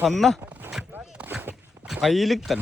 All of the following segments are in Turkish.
Fanna. Ayılıktan.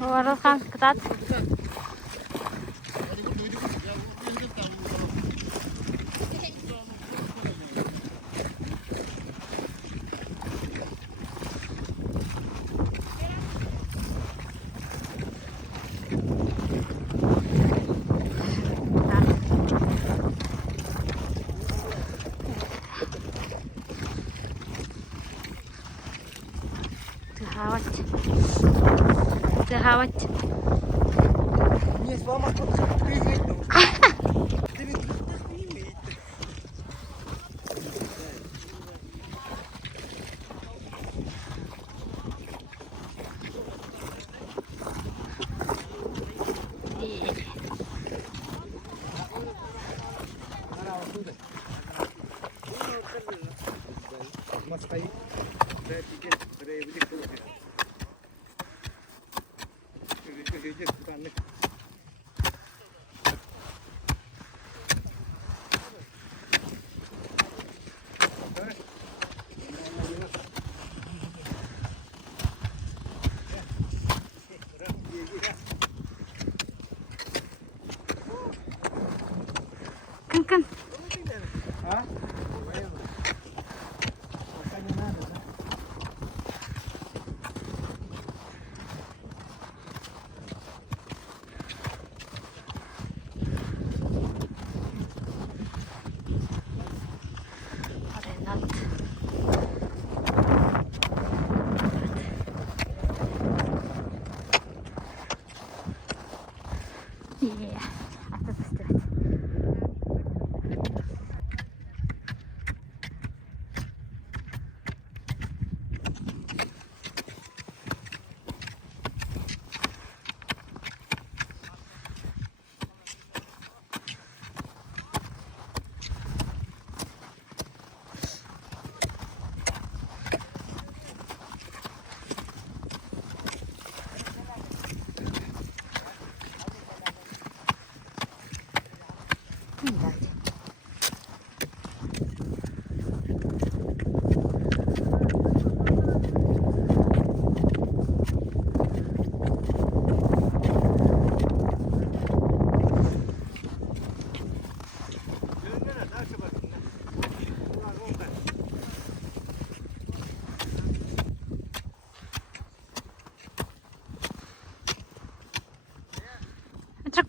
Orada kan ketat. Terhawat. Nie złamać pod kryjną. Kan.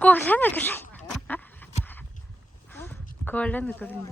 Kolan kırın. Kolan kırın.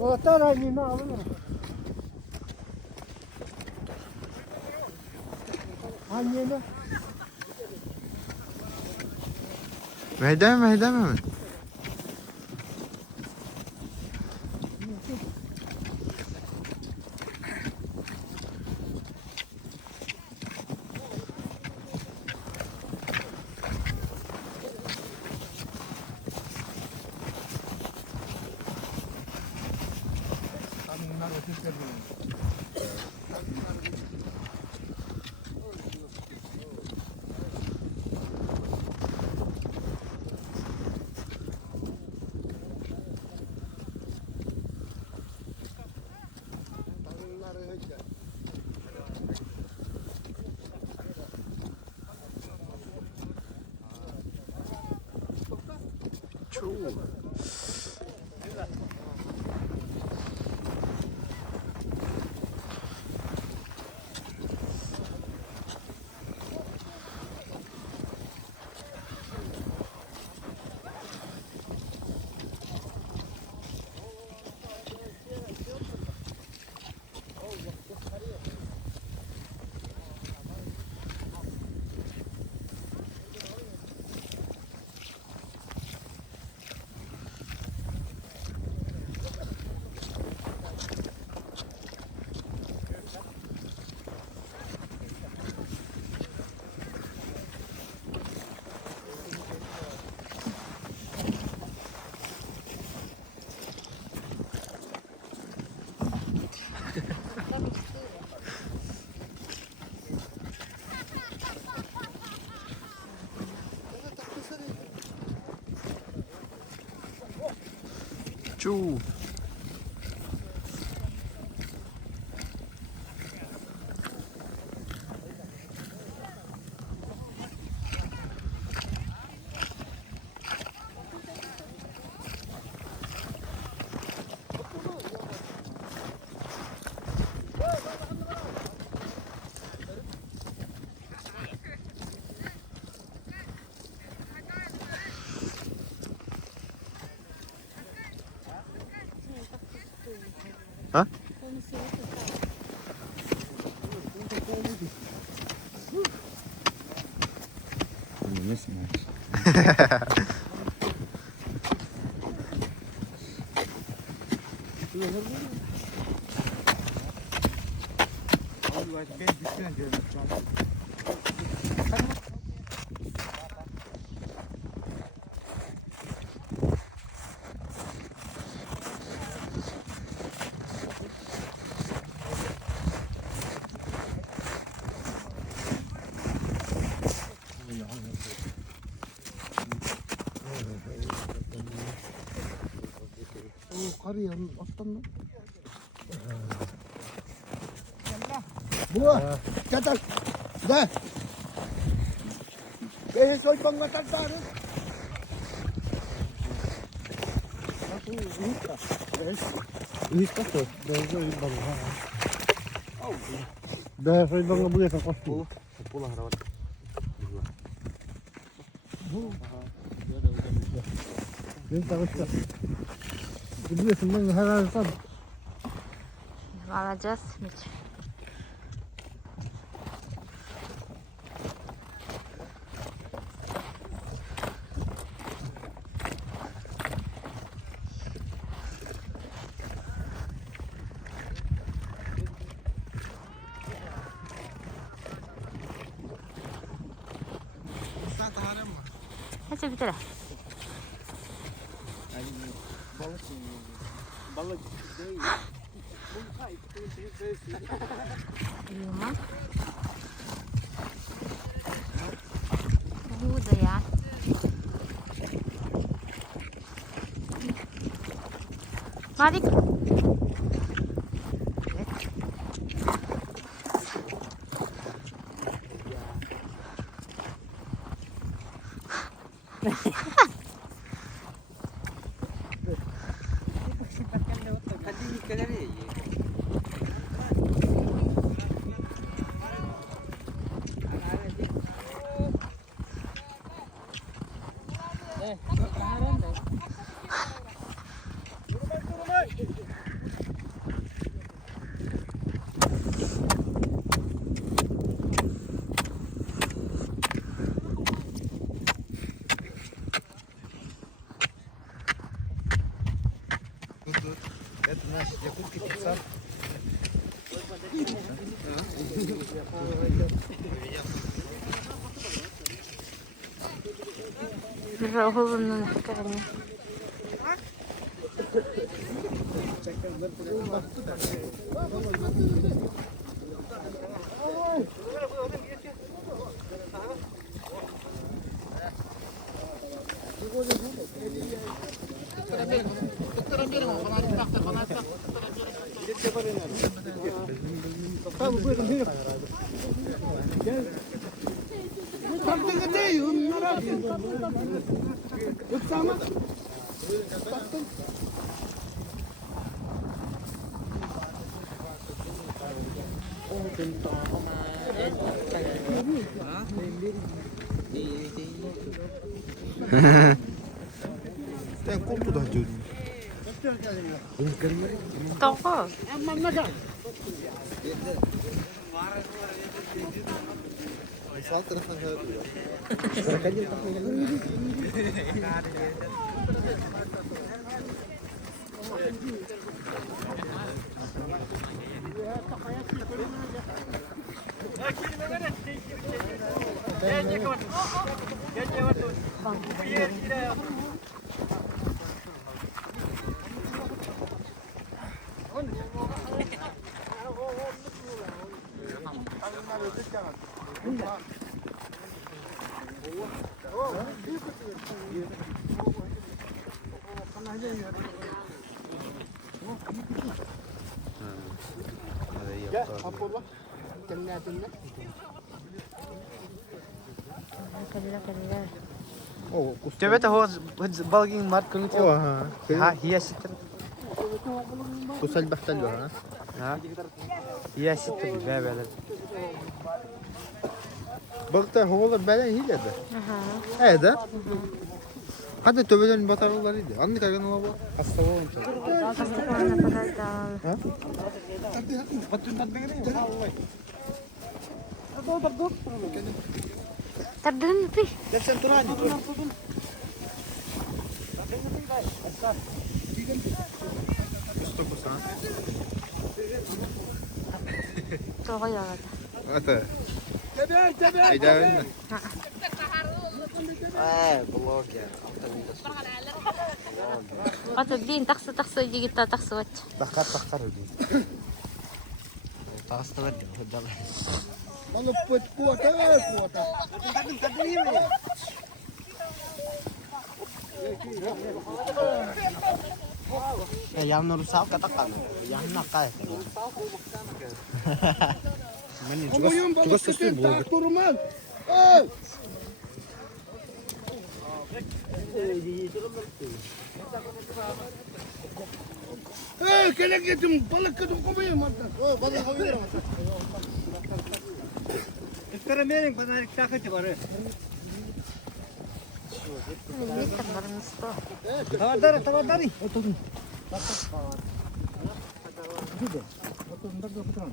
Otar annemi alın. Annemi. Meydan mi? Çuu. Ha? Kar yağın alttan mı? Bu. Catat. Da. Kaya soy pangatan tayo. Ihis ka to. Dahil soy bang ha. Dahil soy bang nga buya sa kosto. Pulang rawat. Yung takot ka. Buya sa mga hararatan. Alacağız. Hiç. Hadi bir tane. Balık değil. Yumak. Burada ya. Madik. Rahul'un karını. Tamam buyurun buyurun. Gel. Taktın değil onlara. Yoksa ama. Taktın. Sen koptu da dön. Toko. Aman ne kadar? Sağ taraftan gel. Gel Abdullah. Cennetinle. Coba tahu balging mark kung ito. Oha. Ha, hiya sitter. Kusal bahtal ha. Ha? Hiya sitter bebel. Balıklar havalar belen hiledi. Aha. Evet. Hadi tövbelerin batarlarıydı. Anlık ayağına hava. Hasta olmuş. Kastıklarına kadar da. Ha? Tardun pi. Sen dur hadi. Toko yala. Ata. Ayda verme. Blok ya. Ato din takso kita takso wat. Takar udah. Tas tuh udah. Kalau buat kuota. Yang nurusak katakan. Yang nakal. Juga susu bu. Turman. Oh. Kena getum balık kadın koyayım mantı. Balık koyuyorum. Eksperimenin bana takıcı var. Lihat barang sto. Tawar-tawar. Oturun. Juga. Oturun.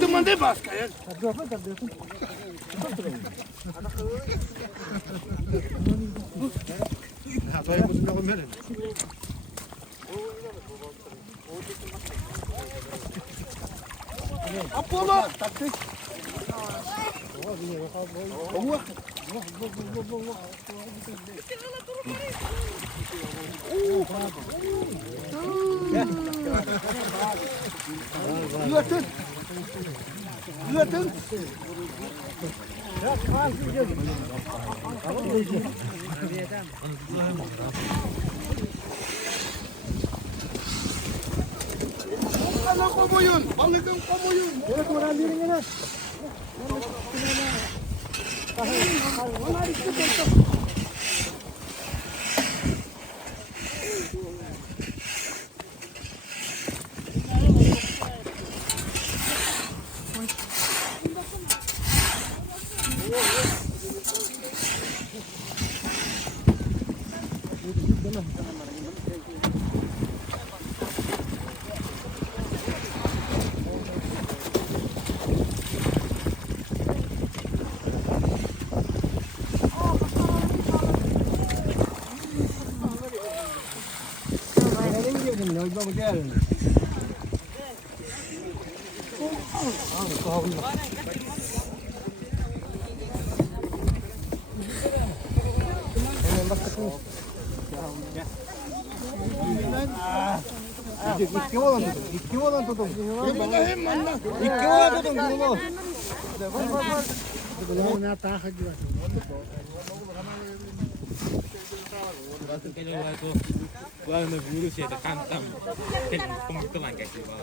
Teman deh bas kayak. Apa yang mesti aku meren? Apa lo? Lihatın. Kalau komoyun, balikkan komoyun. Boleh kurang diri ni. Benim girdim ya, baba gelin. Abi kavga. Hemen bak bakın. İki olan tutun. İki olan tutun. İki olan tutun. Bunu. Bunu ne takip ediyor? Cái này cô qua nó vui được sẽ được cam tâm cái công việc các bạn cái gì mà